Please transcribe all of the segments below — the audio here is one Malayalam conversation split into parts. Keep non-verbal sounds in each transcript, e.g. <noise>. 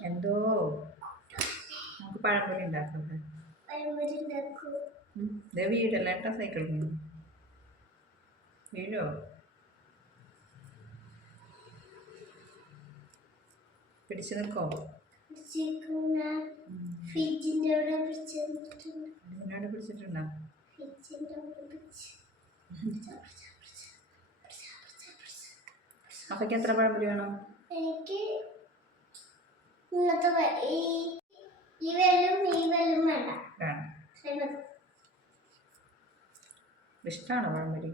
എന്തോ? നമുക്ക് പഴംപൊരി ഉണ്ടാക്കാം. ഇതേ വീടല്ല സൈക്കിളിൽ നിന്ന് വീഴോ പിടിച്ചു നിൽക്കോ ഫ്രിഡ്ജിന്റെ അവിടെ പിടിച്ചിട്ടുണ്ടോ? അപ്പൊക്ക് എത്ര പഴംപൊരി വേണം? എനിക്ക് ഇന്നത്തെ ഈ ഈ വെല്ലും വെല്ലും വേണ്ട. ഇഷ്ടമാണോ പഴംപൊരി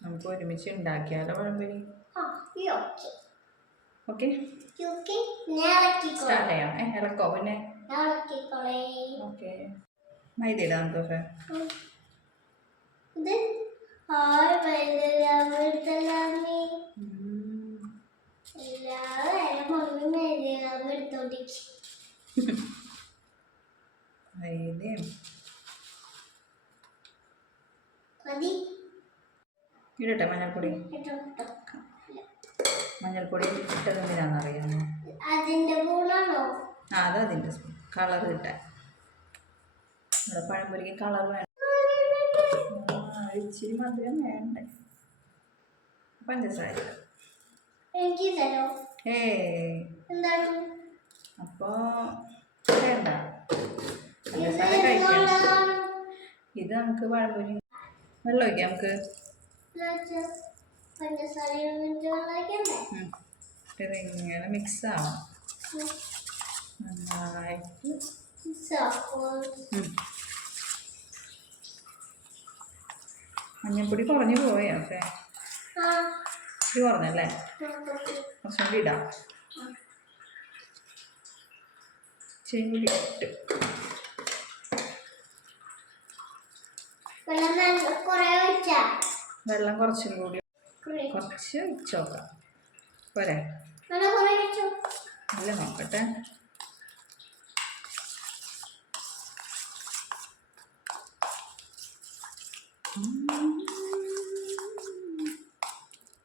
നമുക്ക് ഒരുമിച്ച് ഉണ്ടാക്കിയാലോ പഴംപൊരി ഓക്കെ. ഞാൻ ഇളക്കിക്കോളാം. സ്റ്റാർട്ട് ചെയ്യാം. ഇളക്കോ പിന്നെ? മൈദ ഇടാം ഉം. ഇത് ആറ് വലുതാമേ എല്ലാവരും മമ്മി വലുതാമ എടുത്തോണ്ടിരിക്കും മൈദയും. മതി. ഇടട്ടെ മഞ്ഞൾപ്പൊടി. മഞ്ഞൾ മഞ്ഞൾപ്പൊടി ഇട്ടത് എന്തിനാണെന്നറിയാമോ അതിന്റെ പൂണാണോ ആ അത് അതിന്റെ കളർ കിട്ടാൻ. നമ്മുടെ പഴംപൊരിക്ക് കളർ വേണം. ഇച്ചിരി മധുരം വേണ്ടേ? പഞ്ചസാര. എനിക്ക് തരോ ഏ എന്താണ്? അപ്പോ വേണ്ട. പഞ്ചസാര കഴിക്കാം? ഇത് നമുക്ക് പഴംപൊരി. വെള്ളം ഒഴിക്കാം നമുക്ക്. ഇതാച്ചാ പഞ്ചസാരയും വെള്ളമൊക്കെയല്ലേ ഉം. ഇത് ഇങ്ങനെ മിക്സ് ആവാം നന്നായിട്ട് ഉം. മഞ്ഞൾപ്പൊടി കുറഞ്ഞു പോയോ പക്ഷേ ഇത് കുറഞ്ഞല്ലേ? കുറച്ചും കൂടി ഇടാം ചെടി ഇട്ട്. വെള്ളം കുറച്ചും കൂടി. കുറച്ച് വെച്ചോക്കാം പോരെ. അല്ല നോക്കട്ടെ.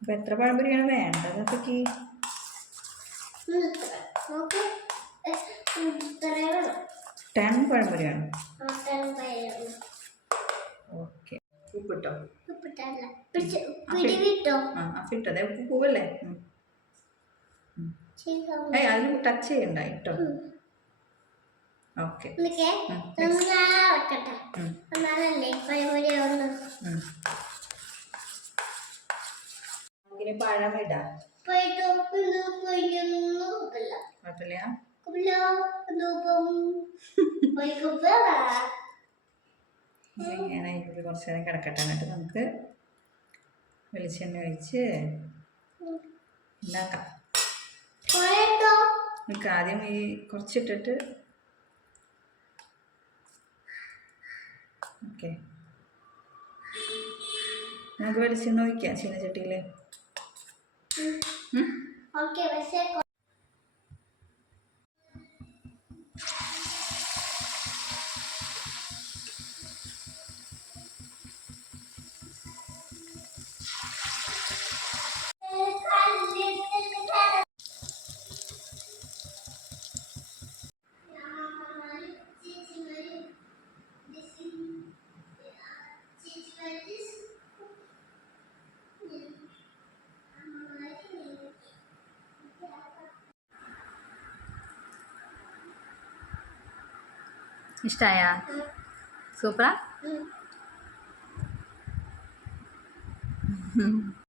അപ്പം എത്ര പഴംപൊരിയാണ് വേണ്ടത് അപ്പൊക്ക് ടെൻ പഴംപൊരിയാണ് ഓക്കെ. ഉപ്പിട്ടോ? അതെ ഉപ്പ് പോവല്ലേ? അതിൽ ടച്ച് ചെയ്യണ്ട ഇട്ടോ. ഓക്കെ. ഇങ്ങനെ ഇതിൽ കുറച്ച് നേരം കിടക്കട്ടെ. എന്നിട്ട് നമുക്ക് വെളിച്ചെണ്ണ ഒഴിച്ച് ഉണ്ടാക്കാം. നമുക്ക് ആദ്യം ഈ കുറച്ചിട്ടിട്ട് ഓക്കെ. നമുക്ക് വെളിച്ചെണ്ണ ഒഴിക്കാം. ചീനച്ചട്ടിയിൽ ഓക്കെ പക്ഷേ está Estranhar. Soprar? Hum. <laughs>